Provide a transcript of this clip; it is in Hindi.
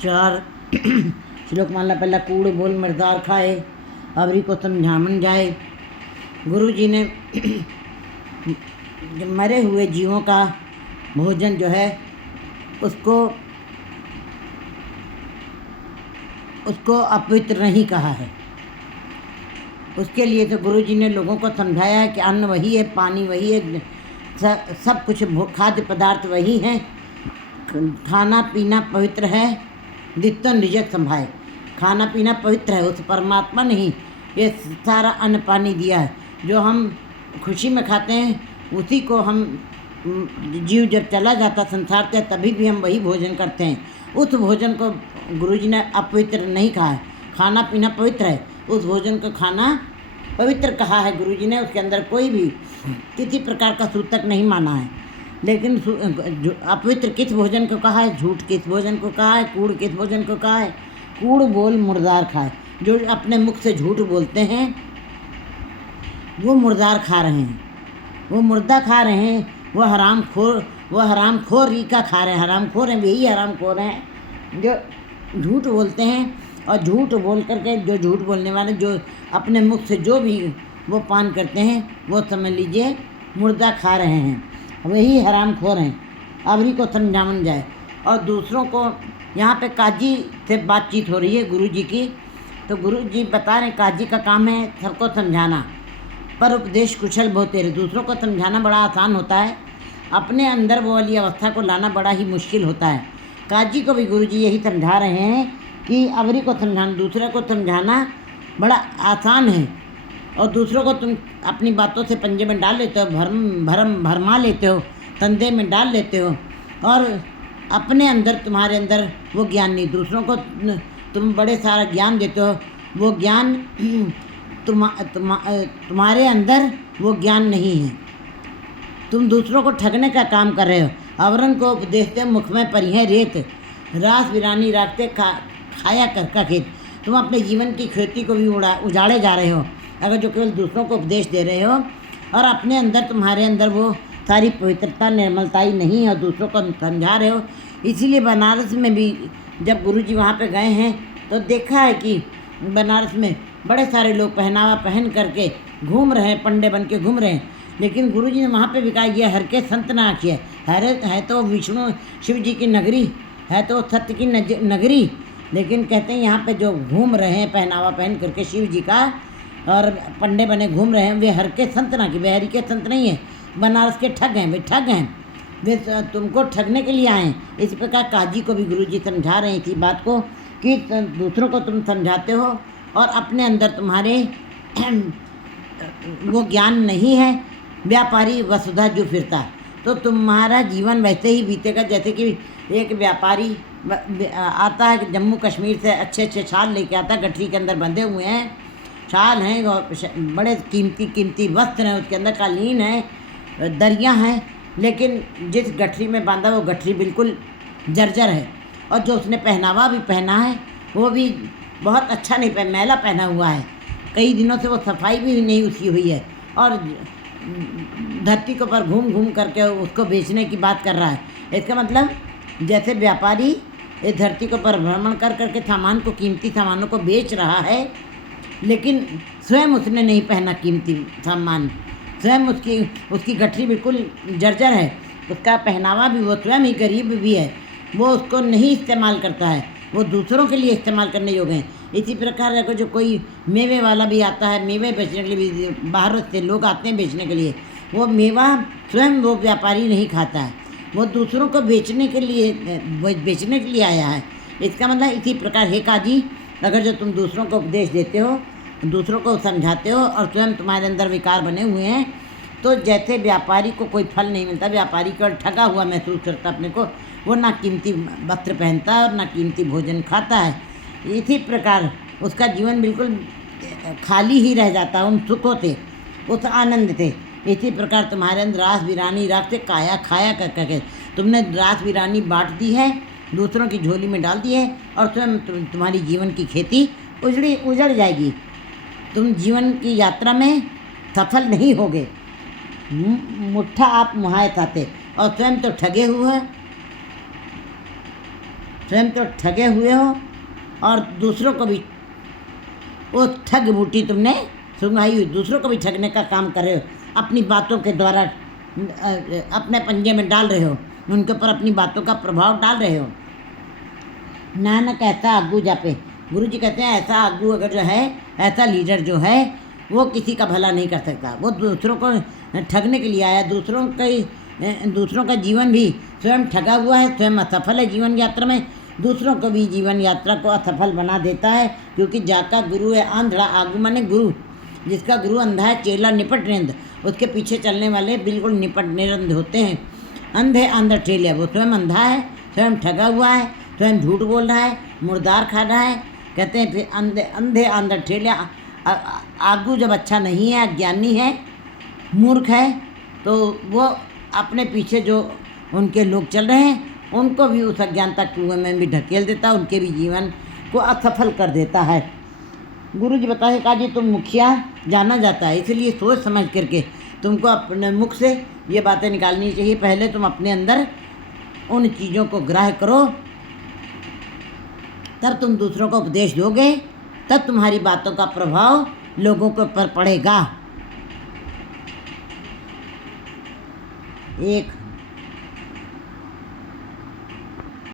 चार श्लोक माला पहला। कूड़ बोल मर्दार खाए, अवरी को समझामन जाए। गुरु जी ने मरे हुए जीवों का भोजन जो है उसको अपवित्र नहीं कहा है। उसके लिए तो गुरु जी ने लोगों को समझाया है कि अन्न वही है, पानी वही है, सब कुछ खाद्य पदार्थ वही हैं। खाना पीना पवित्र है, दित्तो निजक संभाए। खाना पीना पवित्र है, उस परमात्मा ने ही ये सारा अन्न पानी दिया है। जो हम खुशी में खाते हैं उसी को हम जीव जब चला जाता संसार से तभी भी हम वही भोजन करते हैं। उस भोजन को गुरुजी ने अपवित्र नहीं कहा है। खाना पीना पवित्र है, उस भोजन को खाना पवित्र कहा है गुरुजी ने। उसके अंदर कोई भी किसी प्रकार का सूतक नहीं माना है। लेकिन अपवित्र किस भोजन को कहा है, झूठ किस भोजन को कहा है, कूड़ किस भोजन को कहा है। कूड़ बोल मुर्दार खाए, जो अपने मुख से झूठ बोलते हैं वो मुर्दार खा रहे हैं, वो मुर्दा खा रहे हैं, वो हरामखोर रीका खा रहे हैं। हरामखोर हैं, यही हरामखोर हैं जो झूठ बोलते हैं। और झूठ बोल करके जो झूठ बोलने वाले जो अपने मुख से जो भी वो पान करते हैं वो समझ लीजिए मुर्दा खा रहे हैं, वही हरामखोर हैं। अवरी को समझावन जाए। और दूसरों को यहाँ पे काजी से बातचीत हो रही है गुरु जी की। तो गुरु जी बता रहे काजी का काम है सबको समझाना, पर उपदेश कुशल बहुत तेरे। दूसरों को समझाना बड़ा आसान होता है, अपने अंदर वो वाली अवस्था को लाना बड़ा ही मुश्किल होता है। काजी को भी गुरु जी यही समझा रहे हैं कि अवरी को समझाना, दूसरे को समझाना बड़ा आसान है। और दूसरों को तुम अपनी बातों से पंजे में डाल लेते हो, भरमा लेते हो, तंदे में डाल लेते हो, और अपने अंदर तुम्हारे अंदर वो ज्ञान नहीं। दूसरों को तुम बड़े सारा ज्ञान देते हो, वो ज्ञान तुम्हारे अंदर वो ज्ञान नहीं है। तुम दूसरों को ठगने का काम कर रहे हो। अवरन को उपदेशते मुख में परिहे रेत, रास वीरानी राखते खाया कर का खेत। तुम अपने जीवन की खेती को भी उजाड़े जा रहे हो अगर जो केवल दूसरों को उपदेश दे रहे हो, और अपने अंदर तुम्हारे अंदर वो सारी पवित्रता निर्मलता ही नहीं है और दूसरों को समझा रहे हो। इसीलिए बनारस में भी जब गुरु जी वहाँ पे गए हैं तो देखा है कि बनारस में बड़े सारे लोग पहनावा पहन करके घूम रहे हैं, पंडे बन के घूम रहे हैं। लेकिन गुरु जी ने वहाँ पे भी कहा ये हर के संत ना आखिए। है तो विष्णु शिव जी की नगरी, है तो सत्य की नगरी, लेकिन कहते हैं यहाँ पे जो घूम रहे हैं पहनावा पहन करके शिव जी का और पंडे बने घूम रहे हैं, वे हर के संत ना कि वे हरि के संत नहीं है, बनारस के ठग हैं, वे ठग हैं, वे तुमको ठगने के लिए आए हैं। इस प्रकार काजी को भी गुरु जी समझा रहे थी बात को कि दूसरों को तुम समझाते हो और अपने अंदर तुम्हारे वो ज्ञान नहीं है। व्यापारी वसुधा जो फिरता, तो तुम्हारा जीवन वैसे ही बीतेगा जैसे कि एक व्यापारी आता है जम्मू कश्मीर से, अच्छे अच्छे शाल लेके आता है, गठरी के अंदर बंधे हुए हैं, शाल हैं और बड़े कीमती वस्त्र हैं, उसके अंदर कालीन है, दरियाँ हैं, लेकिन जिस गठरी में बांधा वो गठरी बिल्कुल जर्जर है। और जो उसने पहनावा भी पहना है वो भी बहुत अच्छा नहीं मैला पहना हुआ है, कई दिनों से वो सफाई भी नहीं उसकी हुई है, और धरती के ऊपर घूम घूम करके उसको बेचने की बात कर रहा है। इसका मतलब जैसे व्यापारी इस धरती के ऊपर भ्रमण कर करके सामान को, कीमती सामानों को बेच रहा है, लेकिन स्वयं उसने नहीं पहना कीमती सामान, स्वयं उसकी गठरी बिल्कुल जर्जर है, उसका पहनावा भी, वो स्वयं ही गरीब भी है, वो उसको नहीं इस्तेमाल करता है, वो दूसरों के लिए इस्तेमाल करने योग्य हैं। इसी प्रकार अगर जो कोई मेवे वाला भी आता है, मेवे बेचने के लिए भी बाहर से लोग आते हैं बेचने के लिए, वो मेवा स्वयं वो व्यापारी नहीं खाता है, वो दूसरों को बेचने के लिए आया है। इसका मतलब इसी प्रकार हे काजी, अगर जो तुम दूसरों को उपदेश देते हो, दूसरों को समझाते हो और स्वयं तुम्हारे अंदर विकार बने हुए हैं, तो जैसे व्यापारी को कोई फल नहीं मिलता, व्यापारी को ठगा हुआ महसूस करता अपने को, वो ना कीमती वस्त्र पहनता है और ना कीमती भोजन खाता है, इसी प्रकार उसका जीवन बिल्कुल खाली ही रह जाता है उन सुखों से, उस आनंद से। इसी प्रकार तुम्हारे अंदर रास वीरानी राखते खाया कर करके तुमने रास वीरानी बांट दी है, दूसरों की झोली में डाल दी है, और स्वयं तुम्हारी जीवन की खेती उजड़ जाएगी। तुम जीवन की यात्रा में सफल नहीं होगे। मुट्ठा आप मुहायत आते और स्वयं तो ठगे हुए हैं। स्वयं तो ठगे हुए हो और दूसरों को भी वो ठग बूटी तुमने सुंघाई हुई, दूसरों को भी ठगने का काम कर रहे हो, अपनी बातों के द्वारा अपने पंजे में डाल रहे हो, उनके ऊपर अपनी बातों का प्रभाव डाल रहे हो। नानक ऐसा आगू जापे, गुरु जी कहते हैं ऐसा आगू अगर जो है, ऐसा लीडर जो है वो किसी का भला नहीं कर सकता, वो दूसरों को ठगने के लिए आया, दूसरों का जीवन भी स्वयं ठगा हुआ है, स्वयं असफल है जीवन यात्रा में, दूसरों को भी जीवन यात्रा को असफल बना देता है। क्योंकि जाका गुरु है आंधड़ा, आगू माने गुरु, जिसका गुरु अंधा है चेला निपट निरंध, उसके पीछे चलने वाले बिल्कुल निपट निरंध होते हैं। अंधे अंदर ठेलिया, वो स्वयं अंधा है, स्वयं ठगा हुआ है, स्वयं झूठ बोल रहा है, मुर्दार खा रहा है। कहते हैं फिर अंधे अंदर ठेलिया, आगू जब अच्छा नहीं है, अज्ञानी है, मूर्ख है, तो वो अपने पीछे जो उनके लोग चल रहे हैं उनको भी उस अज्ञानता कुएं में भी ढकेल देता है, उनके भी जीवन को असफल कर देता है। गुरु जी बताए कहा जी तुम मुखिया जाना जाता है, इसलिए सोच समझ करके तुमको अपने मुख से ये बातें निकालनी चाहिए। पहले तुम अपने अंदर उन चीज़ों को ग्रह करो, तब तुम दूसरों को उपदेश दोगे, तब तुम्हारी बातों का प्रभाव लोगों के ऊपर पड़ेगा। एक